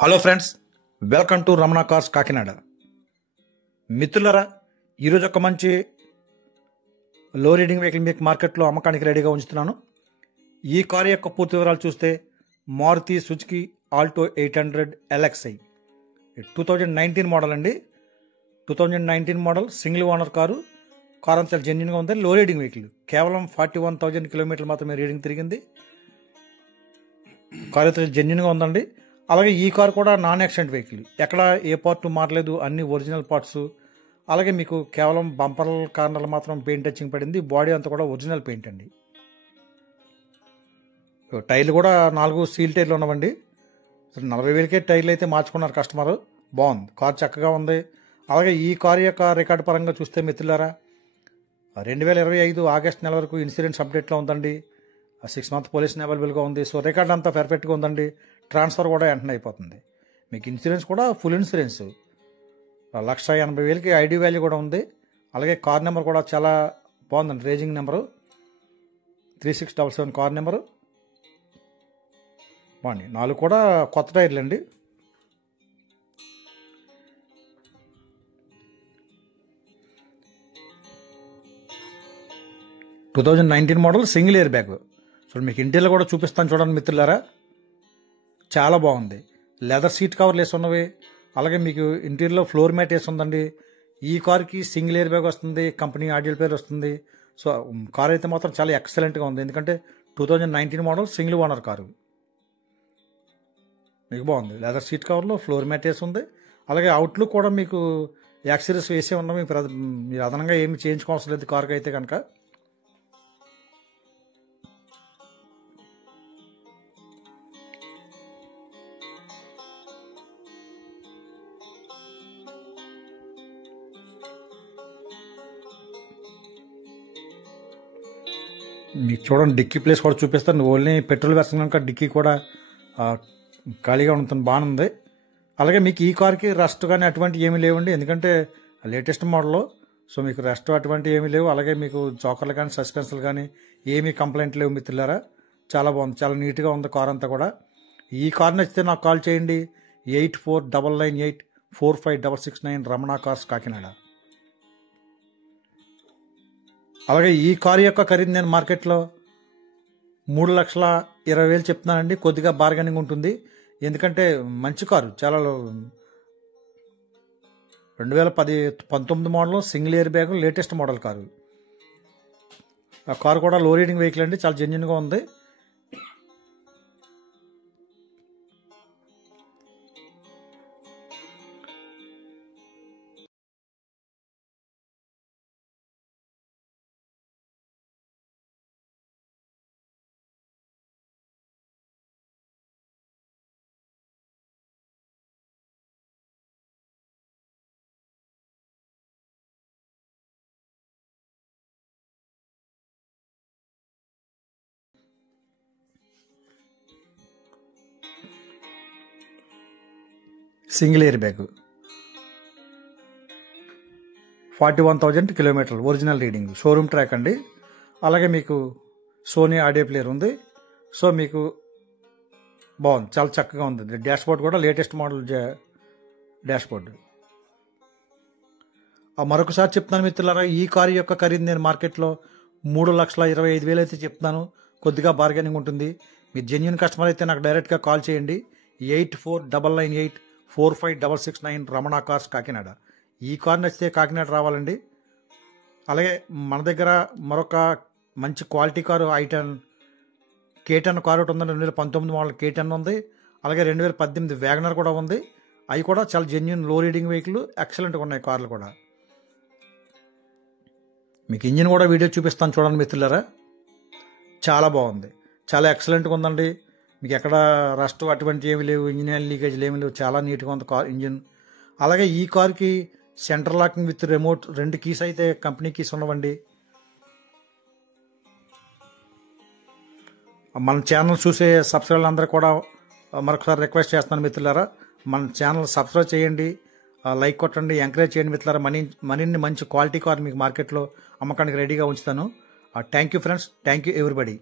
Hello friends, welcome to Ramana cars Kakinada. మిత్రులరా, ఈరోజు ఒక మంచి లో రీడింగ్ వెహికల్ మీకు మార్కెట్లో అమ్మకానికి రెడీగా ఉంచుతున్నాను. ఈ కారు యొక్క పూర్తి వివరాలు చూస్తే Maruti Suzuki Alto 800 LXi 2019 model అండి. 2019 మోడల్ సింగిల్ ఓనర్ కారు అంతా జెన్యున్గా ఉంది. లో రీడింగ్ వెహికల్ కేవలం 41,000 కిలోమీటర్లు మాత్రమే రీడింగ్ తిరిగింది. కారు అయితే జెన్యున్గా ఉందండి. అలాగే ఈ కారు కూడా నాన్ యాక్సిడెంట్ వెహికల్, ఎక్కడ ఏ పార్ట్ మారలేదు, అన్ని ఒరిజినల్ పార్ట్స్. అలాగే మీకు కేవలం బంపర్ కార్నర్లు మాత్రం పెయింట్ టచింగ్ పడింది. బాడీ అంతా కూడా ఒరిజినల్ పెయింట్ అండి. టైర్లు కూడా 4 స్టీల్ టైర్లు ఉన్నవండి. 40,000కే టైర్లు అయితే మార్చుకున్నారు కస్టమర్. బాగుంది, కారు చక్కగా ఉంది. అలాగే ఈ కారు యొక్క రికార్డు పరంగా చూస్తే మిత్రులారా, 2025 ఆగస్ట్ నెల వరకు ఇన్సూరెన్స్ అప్డేట్లో ఉందండి. 6 మంత్ పొల్యూషన్ అవైలబుల్గా ఉంది. సో రికార్డ్ అంతా పర్ఫెక్ట్గా ఉందండి. ట్రాన్స్ఫర్ కూడా వెంటనే అయిపోతుంది. మీకు ఇన్సూరెన్స్ కూడా ఫుల్ ఇన్సూరెన్స్ 1,80,000కి ఐడి వాల్యూ కూడా ఉంది. అలాగే కార్ నెంబర్ కూడా చాలా బాగుందండి. రేజింగ్ నెంబరు 3677 కార్ నెంబరు బాగుంది. 4 కూడా కొత్త టైర్లు అండి. Two 2019 model single air bag. So మీకు ఇంటీరియర్ కూడా చూపిస్తాను చూడండి మిత్రులారా, చాలా బాగుంది. లెదర్ సీట్ కవర్లు వేసి ఉన్నవి. అలాగే మీకు ఇంటీరియర్లో ఫ్లోర్ మ్యాట్ వేసి ఉందండి. ఈ కార్కి సింగిల్ ఎయిర్ బ్యాగ్ వస్తుంది, కంపెనీ ఆడియల్ పేరు వస్తుంది. సో కార్ అయితే మాత్రం చాలా ఎక్సలెంట్గా ఉంది. ఎందుకంటే 2019 మోడల్ సింగిల్ ఓనర్ కారు. మీకు బాగుంది. లెదర్ సీట్ కవర్లో ఫ్లోర్ మ్యాట్ వేసి ఉంది. అలాగే అవుట్లుక్ కూడా మీకు యాక్సరీస్ వేసే ఉన్నవి. మీరు అదనంగా ఏమి చేయించుకోవాల్సిన లేదు కార్కి అయితే కనుక. మీకు చూడండి, డిక్కీ ప్లేస్ కూడా చూపిస్తాను. ఓన్లీ పెట్రోల్ వెర్షన్ కనుక డిక్కీ కూడా ఖాళీగా ఉంటుంది, బాగుంది. అలాగే మీకు ఈ కార్కి రస్ట్ కానీ అటువంటి ఏమీ లేవండి, ఎందుకంటే లేటెస్ట్ మోడల్లో. సో మీకు రస్ట్ అటువంటి ఏమీ లేవు. అలాగే మీకు చోకర్లు కానీ సస్పెన్షన్లు కానీ ఏమీ కంప్లైంట్ లేవు మిత్రులారా. చాలా బాగుంది, చాలా నీట్గా ఉంది కార్ అంతా కూడా. ఈ కార్ నచ్చితే నాకు కాల్ చేయండి. 8499845669 రమణ కార్స్ కాకినాడ. అలాగే ఈ కారు యొక్క ఖరీదు నేను మార్కెట్లో 3,20,000 చెప్తున్నానండి. కొద్దిగా బార్గెనింగ్ ఉంటుంది, ఎందుకంటే మంచి కారు. చాలా 2019 model single air bag latest model car. ఆ కారు కూడా లో రీడింగ్ వెహికల్ అండి, చాలా జెన్యున్గా ఉంది. సింగిల్ ఎయిర్ బ్యాగ్ 41,000 కిలోమీటర్లు ఒరిజినల్ రీడింగ్, షోరూమ్ ట్రాక్ అండి. అలాగే మీకు సోనీ ఆడియో ప్లేయర్ ఉంది. సో మీకు బాగుంది, చాలా చక్కగా ఉంది. డాష్ బోర్డ్ కూడా లేటెస్ట్ మోడల్ డాష్ బోర్డు. మరొకసారి చెప్తున్నాను మిత్రులారా, ఈ కారు యొక్క ఖరీదు నేను మార్కెట్లో 3,25,000 అయితే చెప్తున్నాను. కొద్దిగా బార్గెనింగ్ ఉంటుంది. మీరు జెన్యున్ కస్టమర్ అయితే నాకు డైరెక్ట్గా కాల్ చేయండి. 8499845669 రమణ కార్స్ కాకినాడ. ఈ కార్ నచ్చితే కాకినాడ రావాలండి. అలాగే మన దగ్గర మరొక మంచి quality car i10 K10 car ఒకటి ఉందండి. 2019 మోడల్ K10 ఉంది. అలాగే 2018 వ్యాగనర్ కూడా ఉంది. అవి కూడా చాలా జెన్యున్ లో రీడింగ్ వెహికల్, ఎక్సలెంట్గా ఉన్నాయి కార్లు కూడా. మీకు ఇంజిన్ కూడా వీడియో చూపిస్తాను చూడండి మిత్రులారా, చాలా బాగుంది, చాలా ఎక్సలెంట్గా ఉందండి. మీకు ఎక్కడ రస్ట్ అటువంటి ఏమి లేవు, ఇంజిన్ ఆయిల్ లీకేజ్లు ఏమి లేవు, చాలా నీట్గా ఉంది కార్ ఇంజిన్. అలాగే ఈ కార్కి centre locking with remote 2 keys అయితే కంపెనీ కీస్ ఉన్నవండి. మన ఛానల్ చూసే సబ్స్క్రైబర్లు అందరూ కూడా మరొకసారి రిక్వెస్ట్ చేస్తున్నాను మిత్రులారా, మన ఛానల్ సబ్స్క్రైబ్ చేయండి, లైక్ కొట్టండి, ఎంకరేజ్ చేయండి మిత్రులారా. మరిన్ని మంచి క్వాలిటీ కార్ మీకు మార్కెట్లో అమ్మకానికి రెడీగా ఉంచుతాను. Thank you friends, thank you everybody.